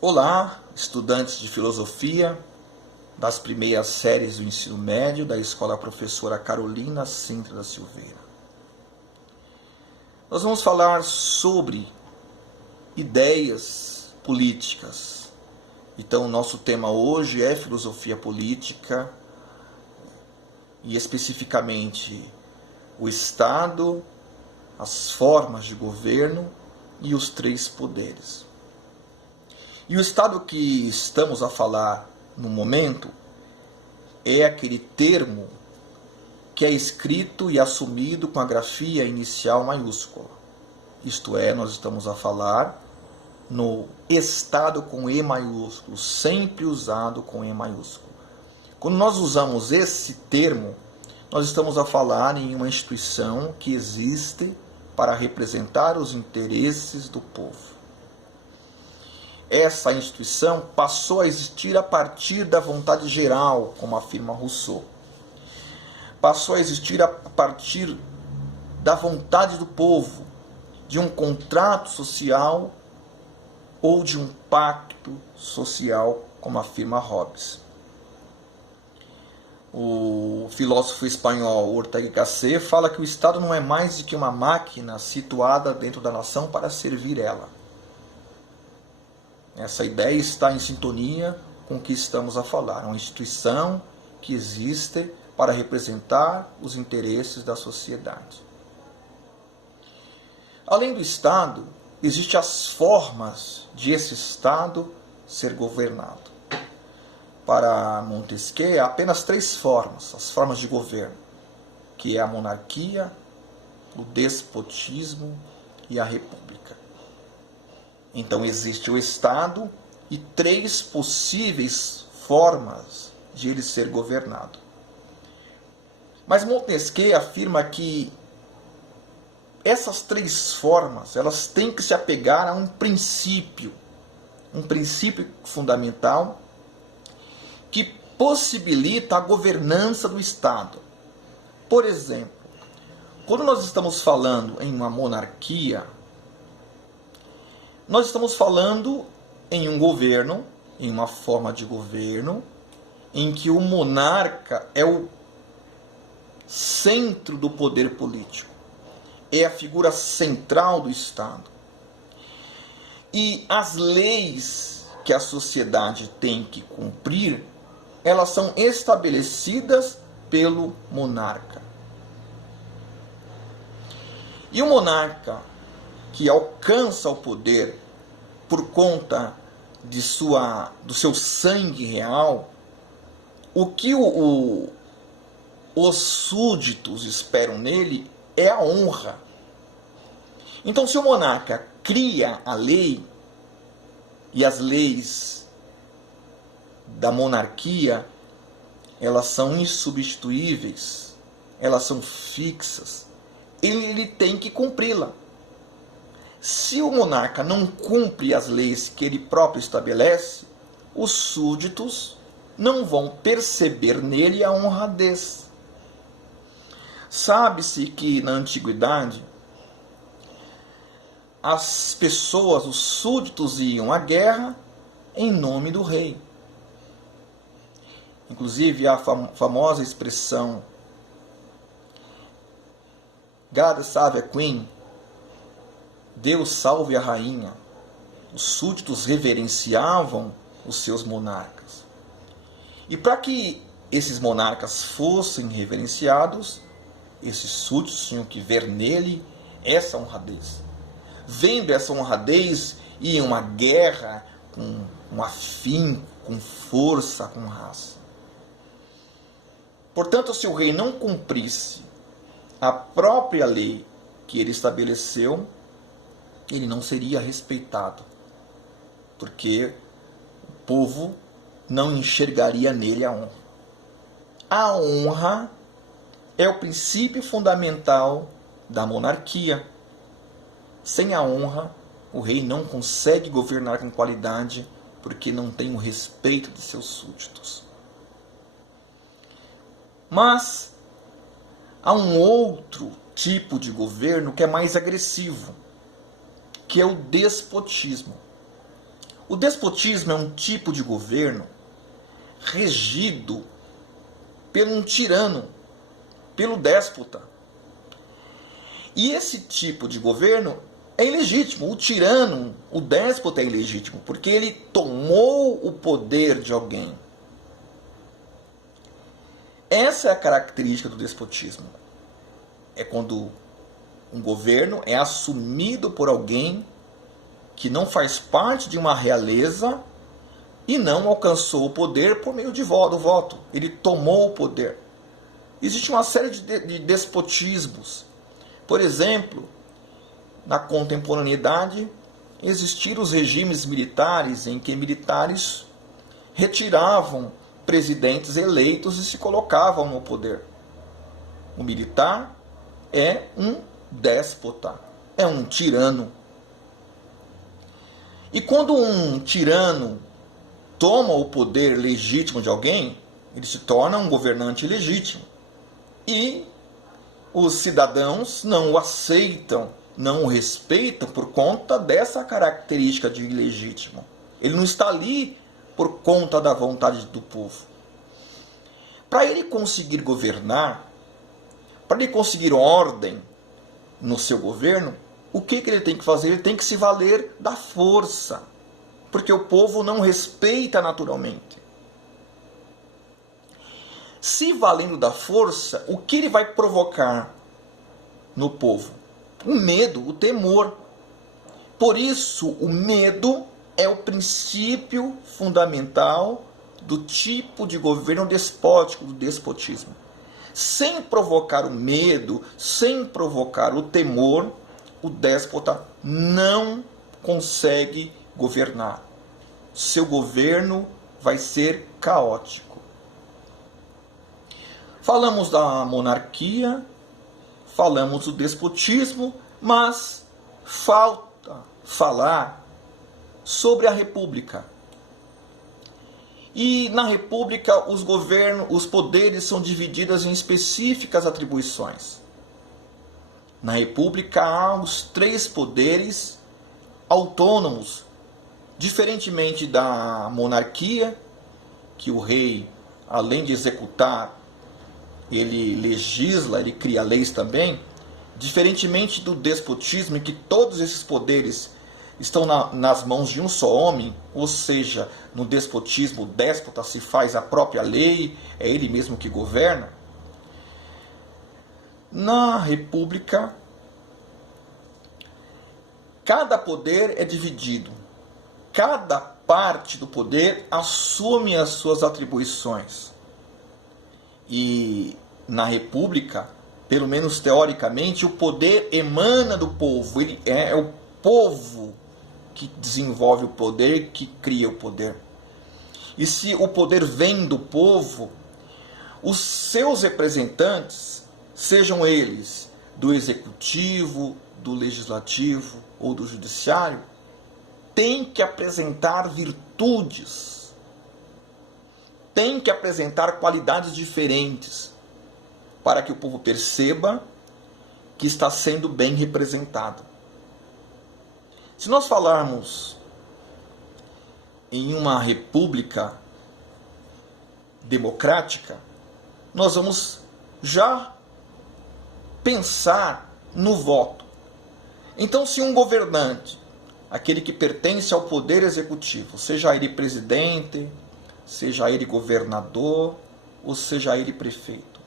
Olá, estudantes de filosofia das primeiras séries do ensino médio da Escola Professora Carolina Sintra da Silveira. Nós vamos falar sobre ideias políticas. Então, nosso tema hoje é filosofia política e especificamente o Estado, as formas de governo e os três poderes. E o Estado que estamos a falar no momento é aquele termo que é escrito e assumido com a grafia inicial maiúscula. Isto é, nós estamos a falar no Estado com E maiúsculo, sempre usado com E maiúsculo. Quando nós usamos esse termo, nós estamos a falar em uma instituição que existe para representar os interesses do povo. Essa instituição passou a existir a partir da vontade geral, como afirma Rousseau. Passou a existir a partir da vontade do povo, de um contrato social ou de um pacto social, como afirma Hobbes. O filósofo espanhol Ortega y Gasset fala que o Estado não é mais do que uma máquina situada dentro da nação para servir ela. Essa ideia está em sintonia com o que estamos a falar. É uma instituição que existe para representar os interesses da sociedade. Além do Estado, existem as formas de esse Estado ser governado. Para Montesquieu, há apenas três formas, as formas de governo, que é a monarquia, o despotismo e a república. Então existe o Estado e três possíveis formas de ele ser governado. Mas Montesquieu afirma que essas três formas, elas têm que se apegar a um princípio fundamental que possibilita a governança do Estado. Por exemplo, quando nós estamos falando em uma monarquia, nós estamos falando em um governo, em uma forma de governo, em que o monarca é o centro do poder político, é a figura central do Estado. E as leis que a sociedade tem que cumprir, elas são estabelecidas pelo monarca. E o monarca que alcança o poder por conta do seu sangue real, o que os súditos esperam nele é a honra. Então, se o monarca cria a lei, e as leis da monarquia, elas são insubstituíveis, elas são fixas, ele tem que cumpri-la. Se o monarca não cumpre as leis que ele próprio estabelece, os súditos não vão perceber nele a honradez. Sabe-se que na antiguidade as pessoas, os súditos, iam à guerra em nome do rei. Inclusive a famosa expressão God save a Queen, Deus salve a rainha. Os súditos reverenciavam os seus monarcas. E para que esses monarcas fossem reverenciados, esses súditos tinham que ver nele essa honradez. Vendo essa honradez, iam à guerra com afinco, com força, com raça. Portanto, se o rei não cumprisse a própria lei que ele estabeleceu, ele não seria respeitado, porque o povo não enxergaria nele a honra. A honra é o princípio fundamental da monarquia. Sem a honra, o rei não consegue governar com qualidade, porque não tem o respeito de seus súditos. Mas há um outro tipo de governo que é mais agressivo, que é o despotismo. O despotismo é um tipo de governo regido por um tirano, pelo déspota. E esse tipo de governo é ilegítimo. O tirano, o déspota é ilegítimo, porque ele tomou o poder de alguém. Essa é a característica do despotismo. É quando um governo é assumido por alguém que não faz parte de uma realeza e não alcançou o poder por meio do voto. Ele tomou o poder. Existe uma série de despotismos. Por exemplo, na contemporaneidade, existiram os regimes militares em que militares retiravam presidentes eleitos e se colocavam no poder. O militar é um déspota, é um tirano. E quando um tirano toma o poder legítimo de alguém, ele se torna um governante legítimo. E os cidadãos não o aceitam, não o respeitam por conta dessa característica de ilegítimo. Ele não está ali por conta da vontade do povo. Para ele conseguir governar, para ele conseguir ordem no seu governo, o que ele tem que fazer? Ele tem que se valer da força, porque o povo não respeita naturalmente. Se valendo da força, o que ele vai provocar no povo? O medo, o temor. Por isso, o medo é o princípio fundamental do tipo de governo despótico, do despotismo. Sem provocar o medo, sem provocar o temor, o déspota não consegue governar. Seu governo vai ser caótico. Falamos da monarquia, falamos do despotismo, mas falta falar sobre a república. E na república os poderes são divididos em específicas atribuições. Na república há os 3 poderes autônomos, diferentemente da monarquia, que o rei, além de executar, ele legisla, ele cria leis também, diferentemente do despotismo, em que todos esses poderes estão nas mãos de um só homem, ou seja, no despotismo o déspota se faz a própria lei, é ele mesmo que governa. Na república, cada poder é dividido, cada parte do poder assume as suas atribuições. E na república, pelo menos teoricamente, o poder emana do povo. Ele é o povo que desenvolve o poder, que cria o poder. E se o poder vem do povo, os seus representantes, sejam eles do executivo, do legislativo ou do judiciário, têm que apresentar virtudes, têm que apresentar qualidades diferentes, para que o povo perceba que está sendo bem representado. Se nós falarmos em uma república democrática, nós vamos já pensar no voto. Então, se um governante, aquele que pertence ao poder executivo, seja ele presidente, seja ele governador, ou seja ele prefeito,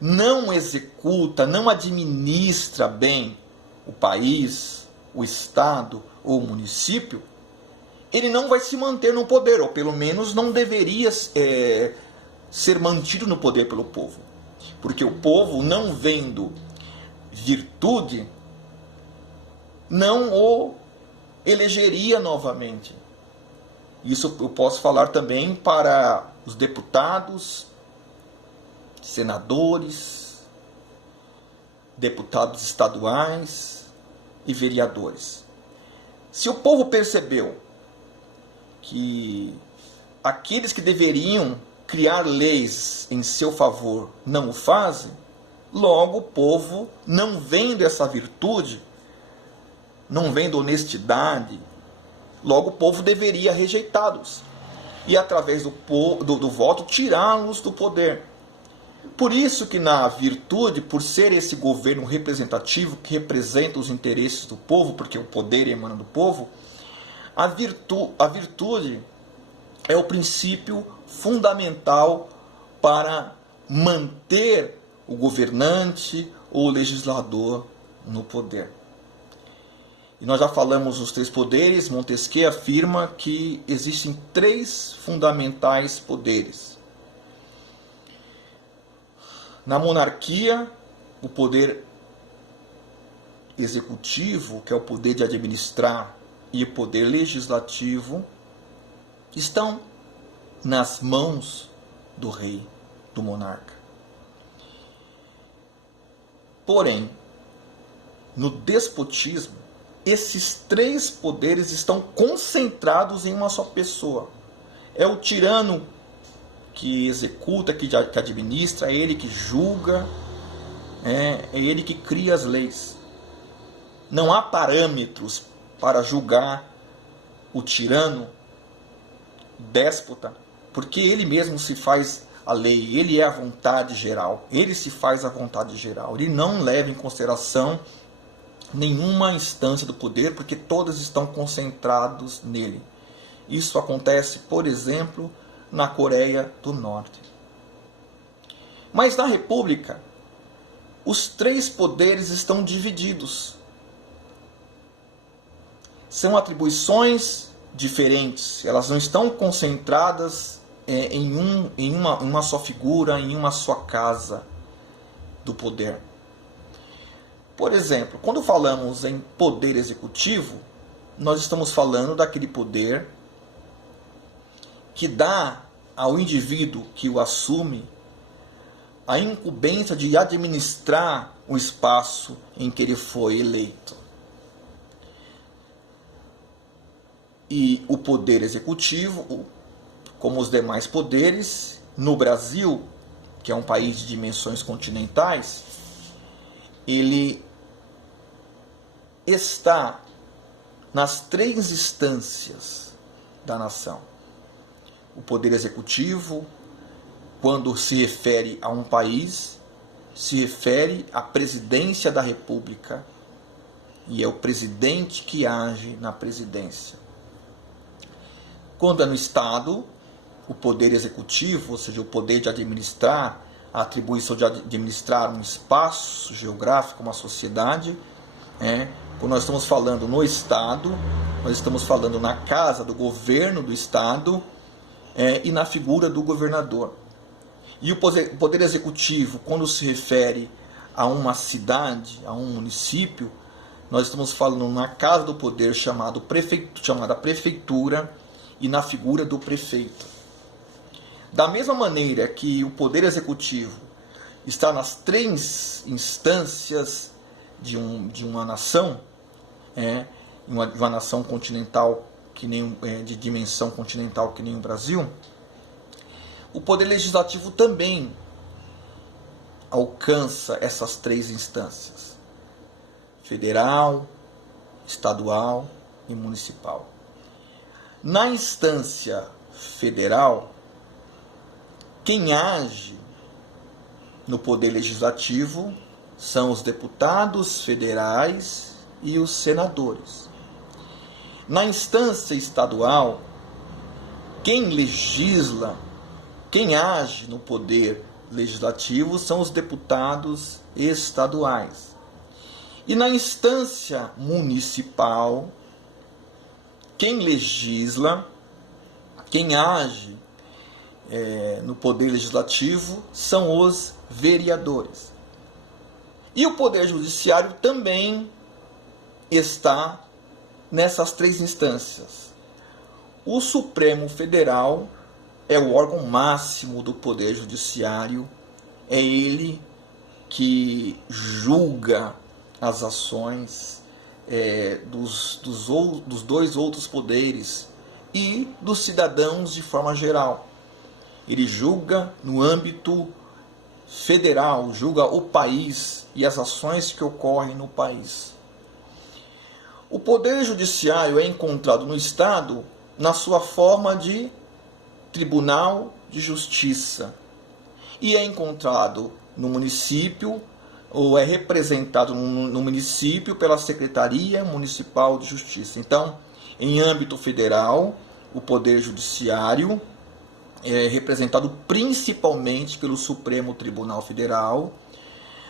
não executa, não administra bem o país, o estado ou o município, ele não vai se manter no poder, ou pelo menos não deveria ser mantido no poder pelo povo. Porque o povo, não vendo virtude, não o elegeria novamente. Isso eu posso falar também para os deputados, senadores, deputados estaduais e vereadores. Se o povo percebeu que aqueles que deveriam criar leis em seu favor não o fazem, logo o povo, não vendo essa virtude, não vendo honestidade, Logo, o povo deveria rejeitá-los e, através do voto, tirá-los do poder. Por isso que na virtude, por ser esse governo representativo que representa os interesses do povo, porque o poder emana do povo, a virtude é o princípio fundamental para manter o governante ou o legislador no poder. E nós já falamos dos três poderes. Montesquieu afirma que existem três fundamentais poderes. Na monarquia, o poder executivo, que é o poder de administrar, e o poder legislativo estão nas mãos do rei, do monarca. Porém, no despotismo, esses três poderes estão concentrados em uma só pessoa. É o tirano que executa, que administra, é ele que julga, é ele que cria as leis. Não há parâmetros para julgar o tirano, déspota, porque ele mesmo se faz a lei, ele é a vontade geral, ele se faz a vontade geral, ele não leva em consideração nenhuma instância do poder, porque todas estão concentrados nele. Isso acontece, por exemplo, na Coreia do Norte. Mas na República, os três poderes estão divididos. São atribuições diferentes, elas não estão concentradas em uma só figura, em uma só casa do poder. Por exemplo, quando falamos em poder executivo, nós estamos falando daquele poder que dá ao indivíduo que o assume a incumbência de administrar o espaço em que ele foi eleito. E o poder executivo, como os demais poderes, no Brasil, que é um país de dimensões continentais, ele está nas três instâncias da nação. O poder executivo, quando se refere a um país, se refere à presidência da República, e é o presidente que age na presidência. Quando é no Estado, o poder executivo, ou seja, o poder de administrar, a atribuição de administrar um espaço geográfico, uma sociedade, quando nós estamos falando no Estado, nós estamos falando na casa do governo do Estado e na figura do governador. E o poder executivo, quando se refere a uma cidade, a um município, nós estamos falando na casa do poder chamada prefeitura e na figura do prefeito. Da mesma maneira que o poder executivo está nas três instâncias de uma nação, de uma nação continental de dimensão continental que nem o Brasil, o poder legislativo também alcança essas três instâncias: federal, estadual e municipal. Na instância federal, quem age no poder legislativo são os deputados federais e os senadores. Na instância estadual, quem legisla, quem age no poder legislativo são os deputados estaduais. E na instância municipal, quem legisla, quem age no poder legislativo são os vereadores. E o poder judiciário também está nessas três instâncias. O Supremo Federal é o órgão máximo do poder judiciário, é ele que julga as ações dos dois outros poderes e dos cidadãos de forma geral. Ele julga no âmbito federal, julga o país e as ações que ocorrem no país. O Poder Judiciário é encontrado no Estado na sua forma de Tribunal de Justiça e é encontrado no município ou é representado no município pela Secretaria Municipal de Justiça. Então, em âmbito federal, o Poder Judiciário é representado principalmente pelo Supremo Tribunal Federal.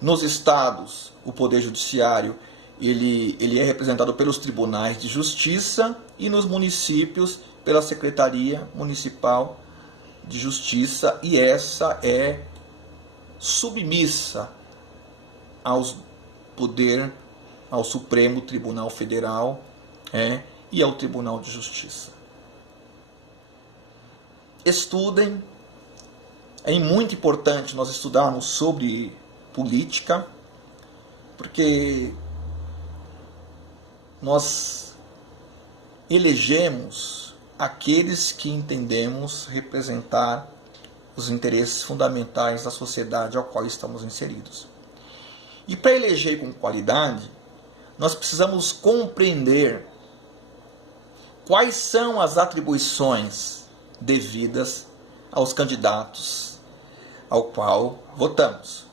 Nos estados, o Poder Judiciário ele é representado pelos tribunais de justiça e nos municípios pela Secretaria Municipal de Justiça, e essa é submissa ao Supremo Tribunal Federal e ao Tribunal de Justiça. Estudem, é muito importante nós estudarmos sobre política, porque nós elegemos aqueles que entendemos representar os interesses fundamentais da sociedade ao qual estamos inseridos. E para eleger com qualidade, nós precisamos compreender quais são as atribuições devidas aos candidatos ao qual votamos.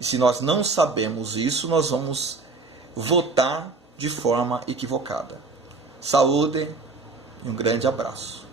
E se nós não sabemos isso, nós vamos votar de forma equivocada. Saúde e um grande abraço.